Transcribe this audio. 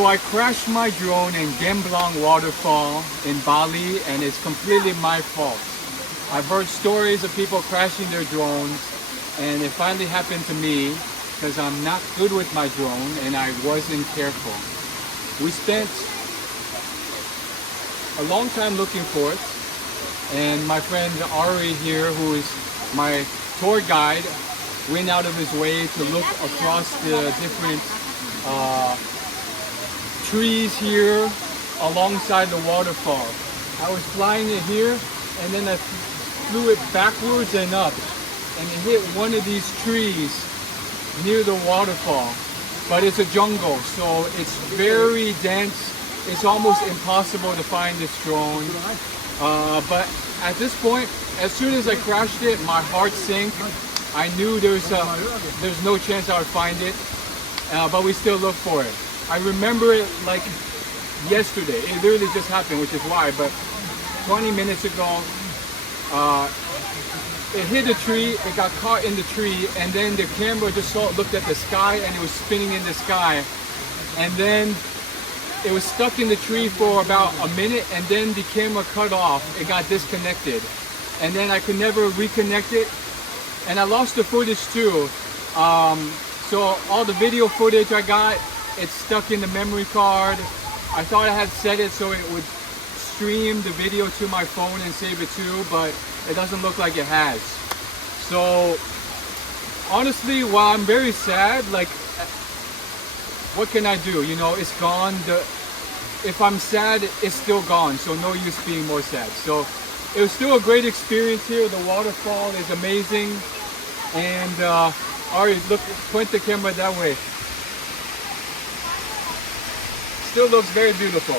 So I crashed my drone in Gemblong waterfall in Bali, and it's completely my fault. I've heard stories of people crashing their drones, and it finally happened to me because I'm not good with my drone and I wasn't careful. We spent a long time looking for it, and my friend Ari here, who is my tour guide, went out of his way to look across the different trees here alongside the waterfall. I was flying it here, and then I flew it backwards and up, and it hit one of these trees near the waterfall. But it's a jungle, so it's very dense. It's almost impossible to find this drone. But at this point, as soon as I crashed it, my heart sank. I knew there's no chance I would find it, but we still look for it. I remember it like yesterday. It literally just happened, which is why. But 20 minutes ago, it hit a tree. It got caught in the tree, and then the camera just looked at the sky, and it was spinning in the sky. And then it was stuck in the tree for about a minute, and then the camera cut off. It got disconnected, and then I could never reconnect it, and I lost the footage too. So all the video footage I got, it's stuck in the memory card. I thought I had set it so it would stream the video to my phone and save it too, but it doesn't look like it has. So honestly, while I'm very sad, like, what can I do? You know, it's gone. If I'm sad, it's still gone, so no use being more sad. So it was still a great experience here. The waterfall is amazing. And Ari, look, point the camera that way. Still looks very beautiful.